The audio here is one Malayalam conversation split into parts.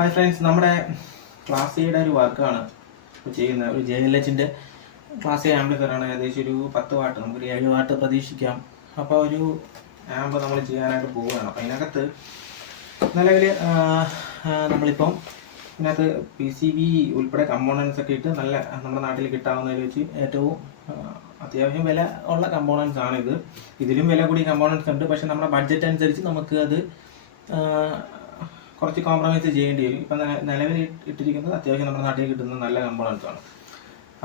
ഹായ് ഫ്രണ്ട്സ്, നമ്മുടെ ക്ലാസ് എയുടെ ഒരു വർക്കാണ് ഇപ്പോൾ ചെയ്യുന്നത്. ഒരു JLH-ൻ്റെ ക്ലാസ് എ ആംപ്ലിഫയറാണ്. ഏകദേശം ഒരു 10 വാട്ട്, നമുക്കൊരു 7 വാട്ട് പ്രതീക്ഷിക്കാം. അപ്പോൾ ഒരു ആമ്പ് നമ്മൾ ചെയ്യാനായിട്ട് പോവുകയാണ്. അപ്പോൾ അതിനകത്ത് നിലവിൽ നമ്മളിപ്പം ഇതിനകത്ത് PCB ഉൾപ്പെടെ കമ്പോണൻസ് ഒക്കെ ഇട്ട് നല്ല നമ്മുടെ നാട്ടിൽ കിട്ടാവുന്നതിൽ വെച്ച് ഏറ്റവും അത്യാവശ്യം വില ഉള്ള കമ്പോണൻസ് ആണ് ഇത്. ഇതിലും വില കൂടിയ കമ്പോണൻസ് ഉണ്ട്, പക്ഷെ നമ്മുടെ ബഡ്ജറ്റ് അനുസരിച്ച് നമുക്ക് അത് കുറച്ച് കോംപ്രമൈസ് ചെയ്യേണ്ടി വരും. ഇപ്പം നിലവിൽ ഇട്ടിരിക്കുന്നത് അത്യാവശ്യം നമ്മുടെ നാട്ടിൽ കിട്ടുന്ന നല്ല കമ്പോണൻസ് ആണ്.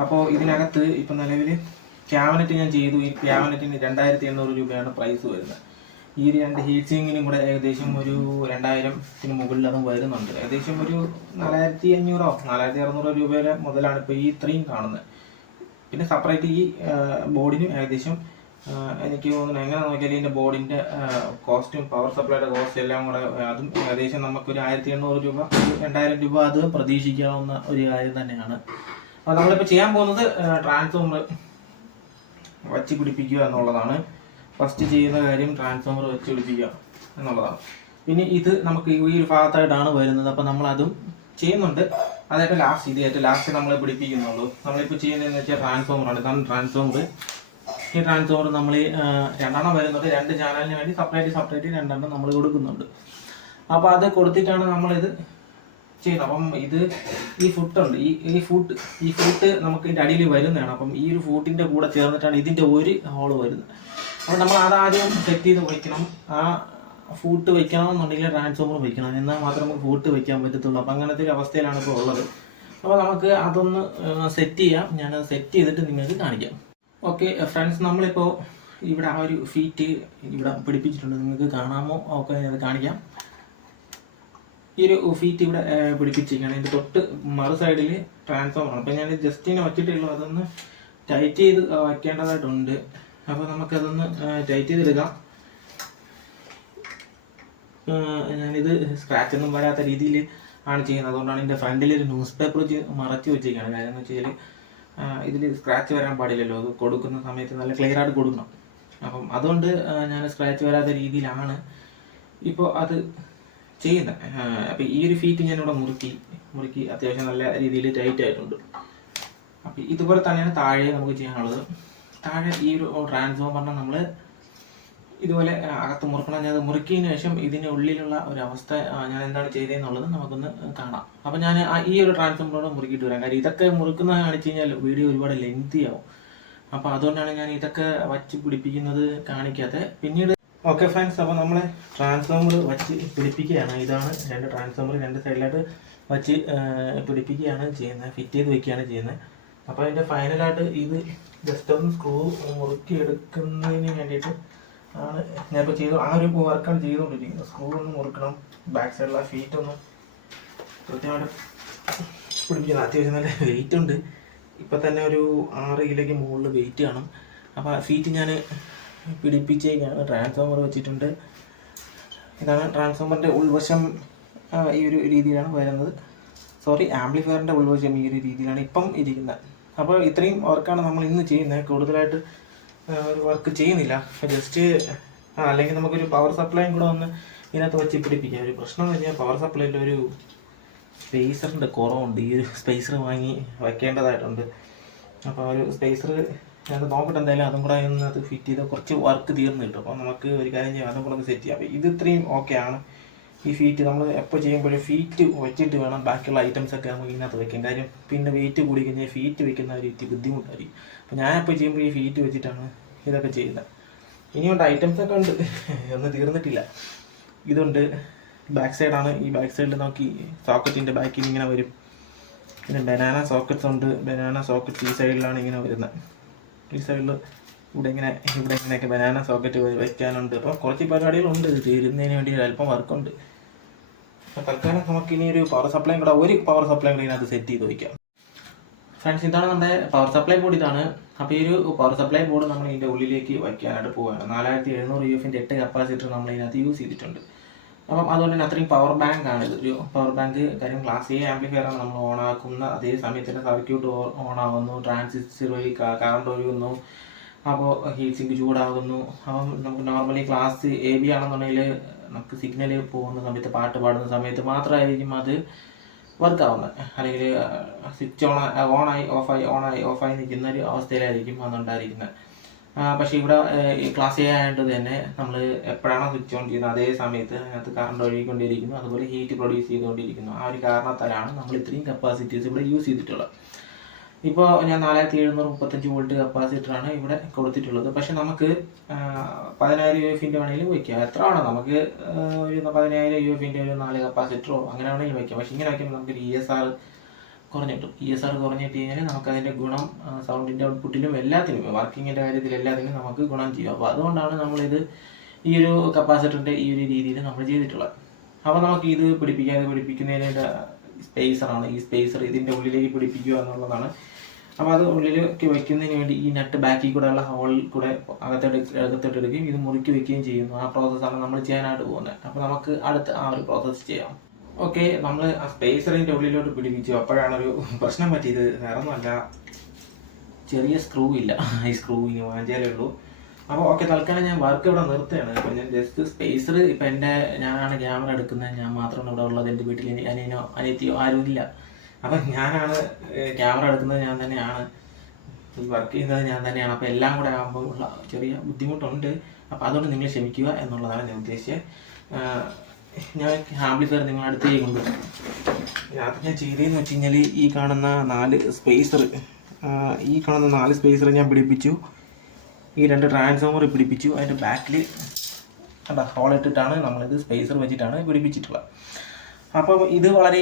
അപ്പോൾ ഇതിനകത്ത് ഇപ്പം നിലവിൽ ക്യാബിനറ്റ് ഞാൻ ചെയ്തു. ഈ ക്യാബിനറ്റിന് 2800 രൂപയാണ് പ്രൈസ് വരുന്നത്. ഈ രണ്ട് ഹീറ്റ് സിങ്കിനും കൂടെ ഏകദേശം ഒരു 2000-ന് മുകളിൽ അതും വരുന്നുണ്ട്. ഏകദേശം ഒരു 4500 4600 രൂപയുടെ മുതലാണ് ഇപ്പോൾ ഈ ഇത്രയും കാണുന്നത്. പിന്നെ സെപ്പറേറ്റ് ഈ ബോർഡിനും ഏകദേശം എനിക്ക് തോന്നുന്നു എങ്ങനെ നോക്കിയാൽ ഇതിൻ്റെ ബോർഡിൻ്റെ കോസ്റ്റും പവർ സപ്ലൈയുടെ കോസ്റ്റ് എല്ലാം കൂടെ അതും ഏകദേശം നമുക്കൊരു 1800 രൂപ 2000 രൂപ അത് പ്രതീക്ഷിക്കാവുന്ന ഒരു കാര്യം തന്നെയാണ്. അപ്പോൾ നമ്മളിപ്പോൾ ചെയ്യാൻ പോകുന്നത് ട്രാൻസ്ഫോമർ വച്ച് പിടിപ്പിക്കുക എന്നുള്ളതാണ്. ഫസ്റ്റ് ചെയ്യുന്ന കാര്യം ട്രാൻസ്ഫോമർ വെച്ച് പിടിപ്പിക്കുക എന്നുള്ളതാണ്. പിന്നെ ഇത് നമുക്ക് ഈ ഒരു ഭാഗത്തായിട്ടാണ് വരുന്നത്. അപ്പോൾ നമ്മളതും ചെയ്യുന്നുണ്ട്. അതായത് ലാസ്റ്റ് നമ്മൾ പിടിപ്പിക്കുന്നുള്ളൂ. നമ്മളിപ്പോൾ ചെയ്യുന്നതെന്ന് വെച്ചാൽ ട്രാൻസ്ഫോമറാണ്. ഇതാണ് ട്രാൻസ്ഫോമർ. ഈ ട്രാൻസ്ഫോമർ നമ്മൾ 2 വരുന്നുണ്ട്. 2 ചാനലിന് വേണ്ടി സെപ്പറേറ്റ് 2 നമ്മൾ കൊടുക്കുന്നുണ്ട്. അപ്പോൾ അത് കൊടുത്തിട്ടാണ് നമ്മളിത് ചെയ്യുന്നത്. അപ്പം ഇത് ഈ ഫുട്ടുണ്ട്, ഈ ഫുട്ട് നമുക്ക് ഇതിൻ്റെ അടിയിൽ വരുന്നതാണ്. അപ്പം ഈ ഒരു ഫൂട്ടിൻ്റെ കൂടെ ചേർന്നിട്ടാണ് ഇതിൻ്റെ ഒരു ഹോള് വരുന്നത്. അപ്പോൾ നമ്മൾ അതാദ്യം സെറ്റ് ചെയ്ത് വയ്ക്കണം. ആ ഫൂട്ട് വയ്ക്കണമെന്നുണ്ടെങ്കിൽ ട്രാൻസ്ഫോമർ വയ്ക്കണം, എന്നാൽ മാത്രമേ നമുക്ക് ഫൂട്ട് വയ്ക്കാൻ പറ്റത്തുള്ളൂ. അപ്പം അങ്ങനത്തെ ഒരു അവസ്ഥയിലാണ് ഇപ്പോൾ ഉള്ളത്. അപ്പോൾ നമുക്ക് അതൊന്ന് സെറ്റ് ചെയ്യാം. ഞാനത് സെറ്റ് ചെയ്തിട്ട് നിങ്ങൾക്ക് കാണിക്കാം. ഓക്കെ ഫ്രണ്ട്സ്, നമ്മളിപ്പോൾ ഇവിടെ ആ ഒരു ഫീറ്റ് ഇവിടെ പിടിപ്പിച്ചിട്ടുണ്ട്. നിങ്ങൾക്ക് കാണാമോ? ഓക്കെ, അത് കാണിക്കാം. ഈ ഒരു ഫീറ്റ് ഇവിടെ പിടിപ്പിച്ചിരിക്കുകയാണ്. ഇതിൻ്റെ തൊട്ട് മറു സൈഡിൽ ട്രാൻസ്ഫോമറാണ്. അപ്പോൾ ഞാൻ ജസ്റ്റിനെ വച്ചിട്ടുള്ളൂ. അതൊന്ന് ടൈറ്റ് ചെയ്ത് വയ്ക്കേണ്ടതായിട്ടുണ്ട്. അപ്പോൾ നമുക്കതൊന്ന് ടൈറ്റ് ചെയ്തെടുക്കാം. ഞാനിത് സ്ക്രാച്ചൊന്നും വരാത്ത രീതിയിൽ ആണ് ചെയ്യുന്നത്. അതുകൊണ്ടാണ് ഇതിൻ്റെ ഫ്രണ്ടിൽ ഒരു ന്യൂസ് പേപ്പർ വെച്ച് മറച്ച് വെച്ചിരിക്കുകയാണ്. കാര്യം എന്ന് വെച്ചാൽ ഇതിൽ സ്ക്രാച്ച് വരാൻ പാടില്ലല്ലോ. അത് കൊടുക്കുന്ന സമയത്ത് നല്ല ക്ലിയർ ആയിട്ട് കൊടുക്കണം. അപ്പം അതുകൊണ്ട് ഞാൻ സ്ക്രാച്ച് വരാത്ത രീതിയിലാണ് ഇപ്പോൾ അത് ചെയ്യുന്നത്. അപ്പോൾ ഈ ഒരു ഫീറ്റ് ഞാനിവിടെ മുറുക്കി അത്യാവശ്യം നല്ല രീതിയിൽ ടൈറ്റ് ആയിട്ടുണ്ട്. അപ്പോൾ ഇതുപോലെ തന്നെയാണ് താഴെ നമുക്ക് ചെയ്യാനുള്ളത്. താഴെ ഈ ഒരു ട്രാൻസ്ഫോമറിനെ നമ്മൾ ഇതുപോലെ അകത്ത് മുറുക്കണം. ഞാൻ അത് മുറുക്കിയതിന് ശേഷം ഇതിൻ്റെ ഉള്ളിലുള്ള ഒരു അവസ്ഥ ഞാൻ എന്താണ് ചെയ്തതെന്നുള്ളത് നമുക്കൊന്ന് കാണാം. അപ്പോൾ ഞാൻ ഈ ഒരു ട്രാൻസ്ഫോമറോട് മുറുക്കിയിട്ട് വരാം. കാര്യം ഇതൊക്കെ മുറുക്കുന്ന കാണിച്ചു കഴിഞ്ഞാൽ വീഡിയോ ഒരുപാട് ലെങ്തി ആവും. അപ്പോൾ അതുകൊണ്ടാണ് ഞാൻ ഇതൊക്കെ വച്ച് പിടിപ്പിക്കുന്നത് കാണിക്കാതെ. പിന്നീട് ഓക്കെ ഫ്രണ്ട്സ്, അപ്പോൾ നമ്മൾ ട്രാൻസ്ഫോമർ വച്ച് പിടിപ്പിക്കുകയാണ്. ഇതാണ് 2 ട്രാൻസ്ഫോമർ 2 സൈഡിലായിട്ട് വച്ച് പിടിപ്പിക്കുകയാണ് ചെയ്യുന്നത്, ഫിറ്റ് ചെയ്ത് വെക്കുകയാണ് ചെയ്യുന്നത്. അപ്പോൾ അതിൻ്റെ ഫൈനലായിട്ട് ഇത് ജസ്റ്റ് ഒന്ന് സ്ക്രൂ മുറുക്കി എടുക്കുന്നതിന് വേണ്ടിയിട്ട് ആണ് ഞാനിപ്പോൾ ചെയ്തു. ആ ഒരു വർക്കാണ് ചെയ്തുകൊണ്ടിരിക്കുന്നത്. സ്ക്രൂ ഒന്ന് മുറുക്കണം, ബാക്ക് സൈഡിലുള്ള ഫീറ്റ് ഒന്ന് കൃത്യമായിട്ട് പിടിപ്പിക്കണം. അത്യാവശ്യം നല്ല വെയിറ്റ് ഉണ്ട്. ഇപ്പം തന്നെ ഒരു 6 കിലോയ്ക്ക് മുകളിൽ വെയിറ്റ് കാണും. അപ്പോൾ ആ ഫീറ്റ് ഞാൻ പിടിപ്പിച്ചേക്കാണ്. ട്രാൻസ്ഫോമർ വെച്ചിട്ടുണ്ട്. ഇതാണ് ട്രാൻസ്ഫോമറിൻ്റെ ഉൾവശം. ഈ ഒരു രീതിയിലാണ് വരുന്നത്. ആംപ്ലിഫയറിൻ്റെ ഉൾവശം ഈ ഒരു രീതിയിലാണ് ഇപ്പം ഇരിക്കുന്നത്. അപ്പോൾ ഇത്രയും വർക്കാണ് നമ്മൾ ഇന്ന് ചെയ്യുന്നത്. കൂടുതലായിട്ട് ഒരു വർക്ക് ചെയ്യുന്നില്ല. ജസ്റ്റ് അല്ലെങ്കിൽ നമുക്കൊരു പവർ സപ്ലൈയും കൂടെ ഒന്ന് ഇതിനകത്ത് വെച്ച് പിടിപ്പിക്കാം. ഒരു പ്രശ്നം എന്ന് വെച്ചാൽ പവർ സപ്ലൈയിൽ ഒരു സ്പേസറിൻ്റെ കുറവുണ്ട്. ഈ ഒരു സ്പേസർ വാങ്ങി വയ്ക്കേണ്ടതായിട്ടുണ്ട്. അപ്പോൾ ഒരു സ്പേസർ ഞാൻ നോക്കട്ടെ. എന്തായാലും അതും കൂടെ അതിനകത്ത് ഫിറ്റ് ചെയ്ത് കുറച്ച് വർക്ക് തീർന്നു കിട്ടും. അപ്പോൾ നമുക്ക് ഒരു കാര്യം ചെയ്യാം, അതും കൂടെ ഒന്ന് സെറ്റ് ചെയ്യാം. അപ്പോൾ ഇത് ഇത്രയും ഓക്കെ ആണ്. ഈ ഫീറ്റ് നമ്മൾ എപ്പോൾ ചെയ്യുമ്പോഴും ഫീറ്റ് വെച്ചിട്ട് വേണം ബാക്കിയുള്ള ഐറ്റംസൊക്കെ നമുക്ക് ഇതിനകത്ത് വെക്കാം. കാര്യം പിന്നെ വെയിറ്റ് കൂടി കഴിഞ്ഞാൽ ഫീറ്റ് വെക്കുന്ന ഒരു ബുദ്ധിമുട്ടായിരിക്കും. അപ്പോൾ ഞാൻ എപ്പോൾ ചെയ്യുമ്പോൾ ഈ ഫീറ്റ് വെച്ചിട്ടാണ് ഇതൊക്കെ ചെയ്യുന്നത്. ഇനിയുണ്ട് ഐറ്റംസൊക്കെ ഉണ്ട്, ഒന്നും തീർന്നിട്ടില്ല. ഇതുണ്ട്, ബാക്ക് സൈഡാണ്. ഈ ബാക്ക് സൈഡിൽ നോക്കി സോക്കറ്റിൻ്റെ ബാക്കിൽ ഇങ്ങനെ വരും. പിന്നെ ബനാന സോക്കറ്റ്സ് ഉണ്ട്. ബനാന സോക്കറ്റ്സ് ഈ സൈഡിലാണ് ഇങ്ങനെ വരുന്നത്. ഈ സൈഡിൽ ഇവിടെ ഇങ്ങനെയൊക്കെ ബനാന സോക്കറ്റ് വയ്ക്കാനുണ്ട്. അപ്പോൾ കുറച്ച് പരിപാടികളുണ്ട്. ഇത് തീരുന്നതിന് വേണ്ടി അല്പം വർക്കുണ്ട്. അപ്പോൾ തൽക്കാലം നമുക്ക് ഇനി ഒരു പവർ സപ്ലൈയും കൂടെ ഇതിനകത്ത് സെറ്റ് ചെയ്ത് വയ്ക്കാം. ഫ്രണ്ട്സ്, ഇതാണ് നമ്മുടെ പവർ സപ്ലൈ ബോർഡ്. ഇതാണ്. അപ്പോൾ ഈ ഒരു പവർ സപ്ലൈ ബോർഡ് നമ്മൾ ഇതിൻ്റെ ഉള്ളിലേക്ക് വയ്ക്കാനായിട്ട് പോവുകയാണ്. 4700 UF-ൻ്റെ 8 കപ്പാസിറ്റർ നമ്മൾ ഇതിനകത്ത് യൂസ് ചെയ്തിട്ടുണ്ട്. അപ്പം അതുകൊണ്ട് തന്നെ അത്രയും പവർ ബാങ്ക് ആണ് ഇത്. ഒരു പവർ ബാങ്ക്. കാര്യം ക്ലാസ് എ ആംപ്ലിഫയറാണ് നമ്മൾ ഓണാക്കുന്ന അതേ സമയത്ത് സർക്യൂട്ട് ഓണാകുന്നു, ട്രാൻസിസ്റ്റർ വഴി കറണ്ട് ഒഴുകുന്നു. അപ്പോൾ ഹീറ്റ് സിങ്ക് ചൂടാകുന്നു. അപ്പം നമുക്ക് നോർമലി ക്ലാസ് AB ആണെന്നുണ്ടെങ്കിൽ നമുക്ക് സിഗ്നൽ പോകുന്ന സമയത്ത്, പാട്ട് പാടുന്ന സമയത്ത് മാത്രമായിരിക്കും അത് വർക്ക് ആവുന്നത്. അല്ലെങ്കിൽ സ്വിച്ച് ഓണായി ഓഫായി നിൽക്കുന്ന ഒരു അവസ്ഥയിലായിരിക്കും അതുണ്ടായിരിക്കുന്നത്. പക്ഷേ ഇവിടെ ഈ ക്ലാസ് എ ആയതുകൊണ്ട് തന്നെ നമ്മൾ എപ്പോഴാണോ സ്വിച്ച് ഓൺ ചെയ്യുന്നത് അതേ സമയത്ത് അതിനകത്ത് കറണ്ട് ഒഴുകിക്കൊണ്ടിരിക്കുന്നു, അതുപോലെ ഹീറ്റ് പ്രൊഡ്യൂസ് ചെയ്തുകൊണ്ടിരിക്കുന്നു. ആ ഒരു കാരണത്താലാണ് നമ്മൾ ഇത്രയും കപ്പാസിറ്റീസ് ഇവിടെ യൂസ് ചെയ്തിട്ടുള്ളത്. ഇപ്പോൾ ഞാൻ 4735 വോൾട്ട് കപ്പാസിറ്ററാണ് ഇവിടെ കൊടുത്തിട്ടുള്ളത്. പക്ഷെ നമുക്ക് 10,000 UF വേണമെങ്കിലും വയ്ക്കാം. എത്ര വേണം നമുക്ക്, ഒരു 10,000 UF ഒരു 4 കപ്പാസിറ്ററോ അങ്ങനെ വേണമെങ്കിലും വയ്ക്കാം. പക്ഷെ ഇങ്ങനെ വയ്ക്കുമ്പോൾ നമുക്കൊരു ESR കുറഞ്ഞിട്ടും. ESR കുറഞ്ഞിട്ട് കഴിഞ്ഞാൽ നമുക്കതിൻ്റെ ഗുണം സൗണ്ടിൻ്റെ ഔട്ട്പുട്ടിലും എല്ലാത്തിനും, വർക്കിങ്ങിൻ്റെ കാര്യത്തിൽ എല്ലാത്തിനും നമുക്ക് ഗുണം ചെയ്യും. അപ്പോൾ അതുകൊണ്ടാണ് നമ്മളിത് ഈ ഒരു കപ്പാസിറ്ററിൻ്റെ ഈ ഒരു രീതിയിൽ നമ്മൾ ചെയ്തിട്ടുള്ളത്. അപ്പോൾ നമുക്ക് ഇത് പിടിപ്പിക്കുന്നതിൻ്റെ സ്പേസറാണ്. ഈ സ്പേസർ ഇതിൻ്റെ ഉള്ളിലേക്ക് പിടിപ്പിക്കുക എന്നുള്ളതാണ്. അപ്പോൾ അത് ഉള്ളിലേക്ക് വയ്ക്കുന്നതിന് വേണ്ടി ഈ നട്ട് ബാക്കിൽ കൂടെ ഉള്ള ഹോളിൽ കൂടെ അകത്തോട്ടെടുക്കുകയും ഇത് മുറുക്കി വയ്ക്കുകയും ചെയ്യുന്നു. ആ പ്രോസസ്സാണ് നമ്മൾ ചെയ്യാനായിട്ട് പോകുന്നത്. അപ്പോൾ നമുക്ക് അടുത്ത ആ ഒരു പ്രോസസ്സ് ചെയ്യാം. ഓക്കെ, നമ്മൾ ആ സ്പേസറിൻ്റെ ഉള്ളിലോട്ട് പിടിപ്പിച്ചു. അപ്പോഴാണൊരു പ്രശ്നം പറ്റിയത്. വേറെ ഒന്നുമല്ല, ചെറിയ സ്ക്രൂ ഇല്ല. ഈ സ്ക്രൂ ഇനി വാങ്ങിച്ചാലേ ഉള്ളൂ. അപ്പോൾ ഓക്കെ, തൽക്കാലം ഞാൻ വർക്ക് ഇവിടെ നിർത്തുകയാണ്. ഇപ്പോൾ ഞാൻ ജസ്റ്റ് സ്പേസർ, ഇപ്പം ഞാനാണ് ക്യാമറ എടുക്കുന്നത്, ഞാൻ മാത്രമാണ് ഇവിടെ ഉള്ളത്. എൻ്റെ വീട്ടിൽ അനിയനോ അനിയത്തിയോ ആരും ഇല്ല. അപ്പം ഞാനാണ് ക്യാമറ എടുക്കുന്നത്, ഞാൻ തന്നെയാണ് ഈ വർക്ക് ചെയ്യുന്നത്, ഞാൻ തന്നെയാണ്. അപ്പോൾ എല്ലാം കൂടെ ആകുമ്പോൾ ഉള്ള ചെറിയ ബുദ്ധിമുട്ടുണ്ട്. അപ്പോൾ അതുകൊണ്ട് നിങ്ങൾ ക്ഷമിക്കുക എന്നുള്ളതാണ് ഞാൻ ഉദ്ദേശിച്ചത്. ഞാൻ ആംപ്ലിഫയർ നിങ്ങളുടെ അടുത്തേക്ക് കൊണ്ടുവരും. അത് ഞാൻ ചെയ്തതെന്ന് വെച്ച് കഴിഞ്ഞാൽ ഈ കാണുന്ന 4 സ്പേസർ ഞാൻ പിടിപ്പിച്ചു. ഈ 2 ട്രാൻസ്ഫോമർ പിടിപ്പിച്ചു. അതിൻ്റെ ബാക്കിൽ ഹോൾ ഇട്ടിട്ടാണ് നമ്മളിത് സ്പേസർ വെച്ചിട്ടാണ് പിടിപ്പിച്ചിട്ടുള്ളത്. അപ്പം ഇത് വളരെ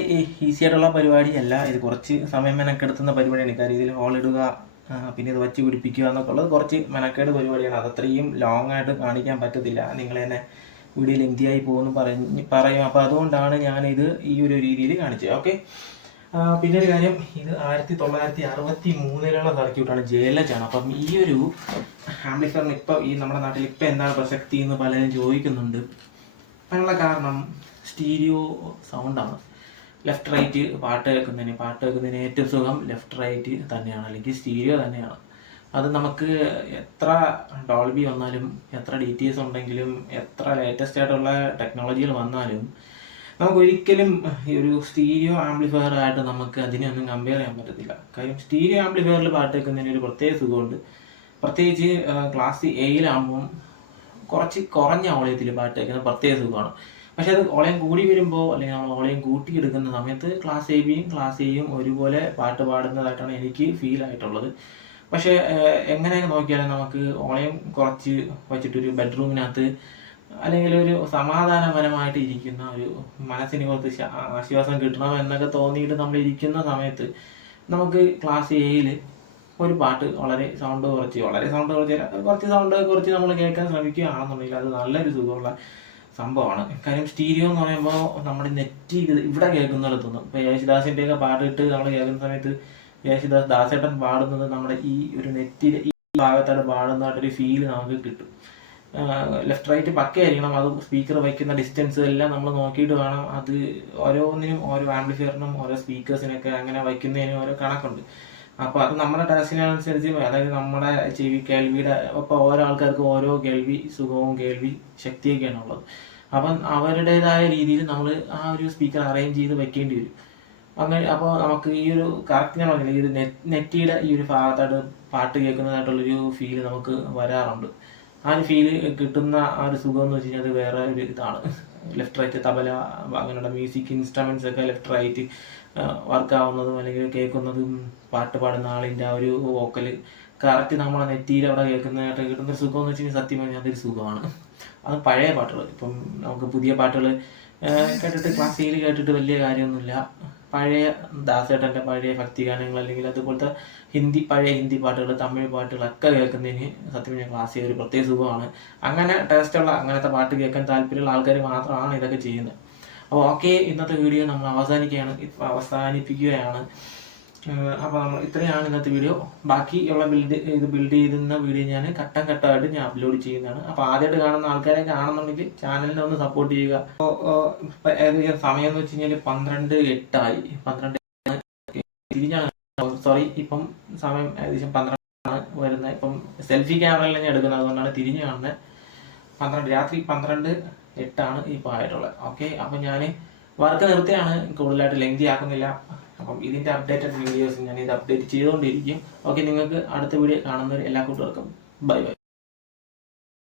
ഈസി ആയിട്ടുള്ള പരിപാടിയല്ല. ഇത് കുറച്ച് സമയം മെനക്കെടുത്തുന്ന പരിപാടിയാണ്. കാര്യം ഇതിൽ ഹോൾ ഇടുക, പിന്നെ ഇത് വച്ച് പിടിപ്പിക്കുക എന്നൊക്കെ ഉള്ളത് കുറച്ച് മെനക്കേട് പരിപാടിയാണ്. അതത്രയും ലോങ് ആയിട്ട് കാണിക്കാൻ പറ്റത്തില്ല. നിങ്ങൾ തന്നെ വീഡിയോ ലെങ്തിയായി പോകുമെന്ന് പറയും. അപ്പോൾ അതുകൊണ്ടാണ് ഞാനിത് ഈ ഒരു രീതിയിൽ കാണിച്ചത്. ഓക്കെ, പിന്നെ ഒരു കാര്യം, ഇത് 1963 സർക്യൂട്ടാണ്, JLH ആണ്. അപ്പം ഈ ഒരു ആംപ്ലിഫയറിന് ഇപ്പോൾ ഈ നമ്മുടെ നാട്ടിൽ ഇപ്പോൾ എന്താണ് പ്രസക്തി എന്ന് പലരും ചോദിക്കുന്നുണ്ട്. അതിനുള്ള കാരണം സ്റ്റീരിയോ സൗണ്ടാണ്. ലെഫ്റ്റ് റൈറ്റ് പാട്ട് കേൾക്കുന്നതിന് ഏറ്റവും സുഖം ലെഫ്റ്റ് റൈറ്റ് തന്നെയാണ്, അല്ലെങ്കിൽ സ്റ്റീരിയോ തന്നെയാണ്. അത് നമുക്ക് എത്ര ഡോൾബി വന്നാലും, എത്ര DTS ഉണ്ടെങ്കിലും, എത്ര ലേറ്റസ്റ്റ് ആയിട്ടുള്ള ടെക്നോളജികൾ വന്നാലും നമുക്ക് ഒരിക്കലും ഈ ഒരു സ്റ്റീരിയോ ആംപ്ലിഫയർ ആയിട്ട് നമുക്ക് അതിനൊന്നും കമ്പയർ ചെയ്യാൻ പറ്റത്തില്ല. കാര്യം സ്റ്റീരിയോ ആംപ്ലിഫയറിൽ പാട്ട് കേൾക്കുന്നതിന് ഒരു പ്രത്യേക സുഖമുണ്ട്. പ്രത്യേകിച്ച് ക്ലാസ് എയിലാകുമ്പം കുറച്ച് കുറഞ്ഞ ഓളയത്തിൽ പാട്ട് കേൾക്കുന്ന പ്രത്യേക സുഖമാണ്. പക്ഷെ അത് ഓളയം കൂടി വരുമ്പോൾ, അല്ലെങ്കിൽ നമ്മൾ ഓളയം കൂട്ടിയെടുക്കുന്ന സമയത്ത് ക്ലാസ് എ ബിയും ക്ലാസ് എയും ഒരുപോലെ പാട്ട് പാടുന്നതായിട്ടാണ് എനിക്ക് ഫീൽ ആയിട്ടുള്ളത്. പക്ഷേ എങ്ങനെ നോക്കിയാലും നമുക്ക് ഓളയം കുറച്ച് വെച്ചിട്ടൊരു ബെഡ്റൂമിനകത്ത്, അല്ലെങ്കിൽ ഒരു സമാധാനപരമായിട്ട് ഇരിക്കുന്ന, ഒരു മനസ്സിന് കുറച്ച് ആശ്വാസം കിട്ടണം എന്നൊക്കെ തോന്നിയിട്ട് നമ്മൾ ഇരിക്കുന്ന സമയത്ത് നമുക്ക് ക്ലാസ് എയിൽ ഒരു പാട്ട് കുറച്ച് സൗണ്ട് കുറച്ച് നമ്മൾ കേൾക്കാൻ ശ്രമിക്കുകയാണെന്നുണ്ടെങ്കിൽ അത് നല്ലൊരു സുഖമുള്ള സംഭവമാണ്. കാര്യം സ്റ്റീരിയോ എന്ന് പറയുമ്പോൾ നമ്മുടെ നെറ്റ് ഇവിടെ കേൾക്കുന്നിടത്തൊന്നും, ഇപ്പോൾ യേശുദാസിൻ്റെയൊക്കെ പാട്ടിട്ട് നമ്മൾ കേൾക്കുന്ന സമയത്ത് ദാസേട്ടൻ പാടുന്നത് നമ്മുടെ ഈ ഒരു നെറ്റിൽ ഈ ഭാഗത്താണ് പാടുന്നതായിട്ടൊരു ഫീല് നമുക്ക് കിട്ടും. ലെഫ്റ്റ് റൈറ്റ് പക്കയായിരിക്കണം. അത് സ്പീക്കർ വയ്ക്കുന്ന ഡിസ്റ്റൻസ് എല്ലാം നമ്മൾ നോക്കിയിട്ട് വേണം. അത് ഓരോന്നിനും, ഓരോ ആംപ്ലിഫയറിനും, ഓരോ സ്പീക്കേഴ്സിനൊക്കെ അങ്ങനെ വയ്ക്കുന്നതിനും ഓരോ കണക്കുണ്ട്. അപ്പോൾ അത് നമ്മുടെ ടെസ്റ്റിനനുസരിച്ച്, അതായത് നമ്മുടെ കേൾവിയുടെ, ഇപ്പോൾ ഓരോ ആൾക്കാർക്ക് ഓരോ കേൾവി സുഖവും കേൾവി ശക്തിയൊക്കെയാണ് ഉള്ളത്. അപ്പം അവരുടേതായ രീതിയിൽ നമ്മൾ ആ ഒരു സ്പീക്കർ അറേഞ്ച് ചെയ്ത് വെക്കേണ്ടി വരും. അങ്ങനെ അപ്പോൾ നമുക്ക് ഈ ഒരു കറക്റ്റ് ഞാൻ പറഞ്ഞില്ല, ഈ ഒരു നെറ്റിയുടെ ഈ ഒരു ഭാഗത്തായിട്ട് പാട്ട് കേൾക്കുന്നതായിട്ടുള്ളൊരു ഫീല് നമുക്ക് വരാറുണ്ട്. ആ ഒരു ഫീല് കിട്ടുന്ന ആ ഒരു സുഖം എന്ന് വെച്ച് കഴിഞ്ഞാൽ അത് വേറെ ഒരു ഇതാണ്. ലെഫ്റ്റ് റൈറ്റ് തബല അങ്ങനെയുള്ള മ്യൂസിക് ഇൻസ്ട്രുമെൻറ്റ്സ് ഒക്കെ ലെഫ്റ്റ് റൈറ്റ് വർക്കാവുന്നതും അല്ലെങ്കിൽ കേൾക്കുന്നതും, പാട്ട് പാടുന്ന ആളിൻ്റെ ആ ഒരു വോക്കൽ കറക്റ്റ് നമ്മളെ നെറ്റിയിൽ അവിടെ കേൾക്കുന്നതായിട്ട് കിട്ടുന്നൊരു സുഖം എന്ന് വെച്ച് കഴിഞ്ഞാൽ സത്യം പറഞ്ഞാൽ അതൊരു സുഖമാണ്. അത് പഴയ പാട്ടുകൾ. ഇപ്പം നമുക്ക് പുതിയ പാട്ടുകൾ കേട്ടിട്ട് ക്ലാസ്സിക്കൽ കേട്ടിട്ട് വലിയ കാര്യമൊന്നുമില്ല. പഴയ ദാസേട്ടൻ്റെ പഴയ ഭക്തിഗാനങ്ങൾ, അല്ലെങ്കിൽ അതുപോലത്തെ പഴയ ഹിന്ദി പാട്ടുകൾ, തമിഴ് പാട്ടുകളൊക്കെ കേൾക്കുന്നതിന് സത്യം പറഞ്ഞാൽ ക്ലാസ്സിൽ ഒരു പ്രത്യേക സുഖമാണ്. അങ്ങനെ ടേസ്റ്റുള്ള അങ്ങനത്തെ പാട്ട് കേൾക്കാൻ താല്പര്യമുള്ള ആൾക്കാർ മാത്രമാണ് ഇതൊക്കെ ചെയ്യുന്നത്. അപ്പോൾ ഓക്കെ, ഇന്നത്തെ വീഡിയോ നമ്മൾ അവസാനിപ്പിക്കുകയാണ്. അപ്പോൾ നമ്മൾ ഇത്രയാണ് ഇന്നത്തെ വീഡിയോ. ബാക്കിയുള്ള ബിൽഡ് ചെയ്യുന്ന വീഡിയോ ഞാൻ ഘട്ടമായിട്ട് ഞാൻ അപ്ലോഡ് ചെയ്യുന്നതാണ്. അപ്പോൾ ആദ്യമായിട്ട് കാണുന്ന ആൾക്കാരെ കാണുന്നുണ്ടെങ്കിൽ ചാനലിനെ ഒന്ന് സപ്പോർട്ട് ചെയ്യുക. അപ്പോൾ ഏകദേശം സമയം എന്ന് വെച്ച് കഴിഞ്ഞാൽ 12:08 തിരിഞ്ഞാണ്, ഇപ്പം സമയം ഏകദേശം 12 വരുന്നത്. ഇപ്പം സെൽഫി ക്യാമറയിൽ ഞാൻ എടുക്കുന്നത്, അതുകൊണ്ടാണ് തിരിഞ്ഞു കാണുന്നത്. രാത്രി 12 8 ഇപ്പോൾ ആയിട്ടുള്ളത്. ഓക്കെ, അപ്പം ഞാൻ വർക്ക് നിർത്തിയാണ്, കൂടുതലായിട്ട് ലെങ്തി ആക്കുന്നില്ല. അപ്പം ഇതിൻ്റെ അപ്ഡേറ്റഡ് വീഡിയോസ് ഞാൻ ഇത് അപ്ഡേറ്റ് ചെയ്തുകൊണ്ടിരിക്കും. ഓക്കെ, നിങ്ങൾക്ക് അടുത്ത വീഡിയോ കാണുന്നവർ എല്ലാ കൂട്ടുകാർക്കും ബൈ ബൈ.